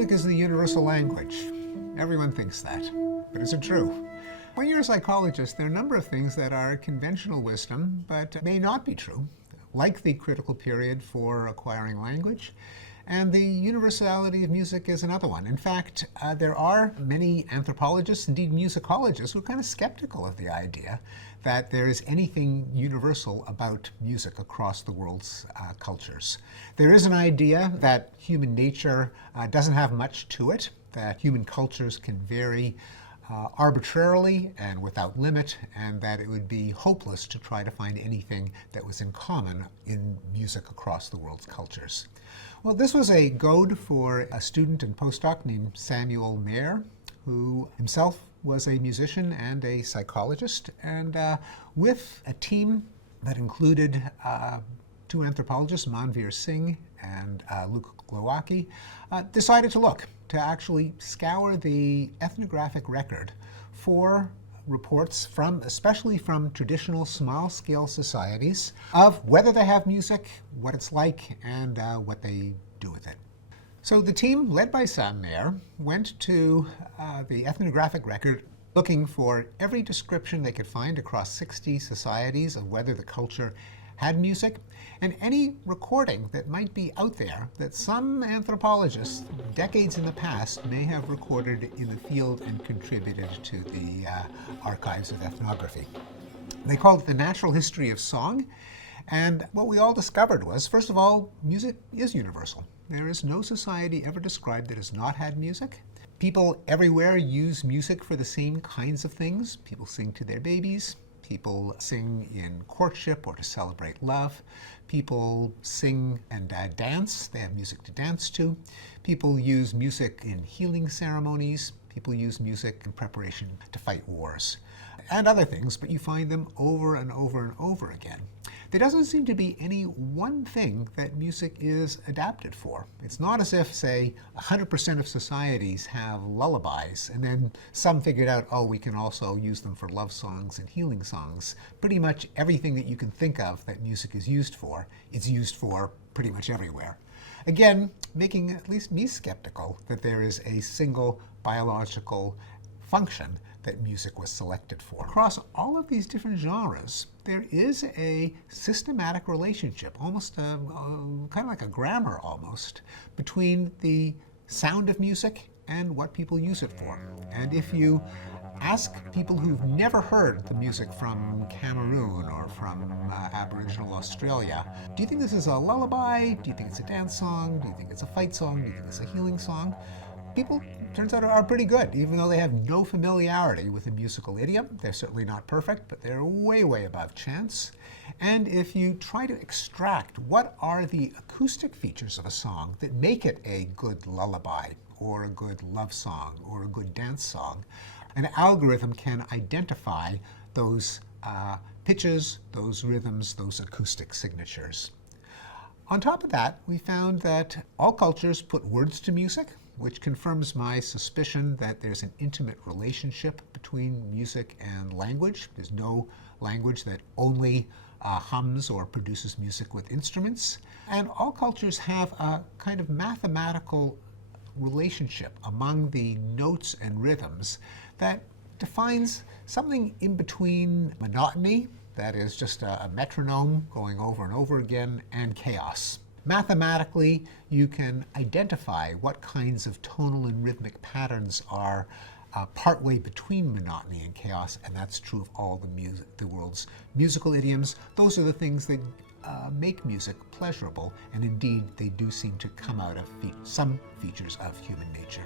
Music is the universal language. Everyone thinks that. But is it true? When you're a psychologist, there are a number of things that are conventional wisdom, but may not be true, like the critical period for acquiring language. And the universality of music is another one. In fact, there are many anthropologists, indeed musicologists, who are kind of skeptical of the idea that there is anything universal about music across the world's cultures. There is an idea that human nature doesn't have much to it, that human cultures can vary arbitrarily and without limit, and that it would be hopeless to try to find anything that was in common in music across the world's cultures. Well, this was a goad for a student and postdoc named Samuel Mayer, who himself was a musician and a psychologist, and with a team that included two anthropologists, Manveer Singh and Luke Glowacki, decided to actually scour the ethnographic record for reports especially from traditional small-scale societies, of whether they have music, what it's like, and what they do with it. So the team, led by Sam Mayer, went to the ethnographic record looking for every description they could find across 60 societies of whether the culture had music, and any recording that might be out there that some anthropologists, decades in the past, may have recorded in the field and contributed to the archives of ethnography. They called it the natural history of song, and what we all discovered was, first of all, music is universal. There is no society ever described that has not had music. People everywhere use music for the same kinds of things. People sing to their babies. People sing in courtship or to celebrate love. People sing and dance. They have music to dance to. People use music in healing ceremonies. People use music in preparation to fight wars and other things, but you find them over and over and over again. There doesn't seem to be any one thing that music is adapted for. It's not as if, say, 100% of societies have lullabies, and then some figured out, oh, we can also use them for love songs and healing songs. Pretty much everything that you can think of that music is used for, it's used for pretty much everywhere. Again, making at least me skeptical that there is a single biological function that music was selected for. Across all of these different genres, there is a systematic relationship, almost kind of like a grammar almost, between the sound of music and what people use it for. And if you ask people who've never heard the music from Cameroon or from Aboriginal Australia, do you think this is a lullaby? Do you think it's a dance song? Do you think it's a fight song? Do you think it's a healing song? People, turns out, are pretty good, even though they have no familiarity with the musical idiom. They're certainly not perfect, but they're way, way above chance. And if you try to extract what are the acoustic features of a song that make it a good lullaby, or a good love song, or a good dance song, an algorithm can identify those pitches, those rhythms, those acoustic signatures. On top of that, we found that all cultures put words to music, which confirms my suspicion that there's an intimate relationship between music and language. There's no language that only hums or produces music with instruments. And all cultures have a kind of mathematical relationship among the notes and rhythms that defines something in between monotony, that is just a metronome going over and over again, and chaos. Mathematically, you can identify what kinds of tonal and rhythmic patterns are partway between monotony and chaos, and that's true of all the world's musical idioms. Those are the things that make music pleasurable, and indeed, they do seem to come out of some features of human nature.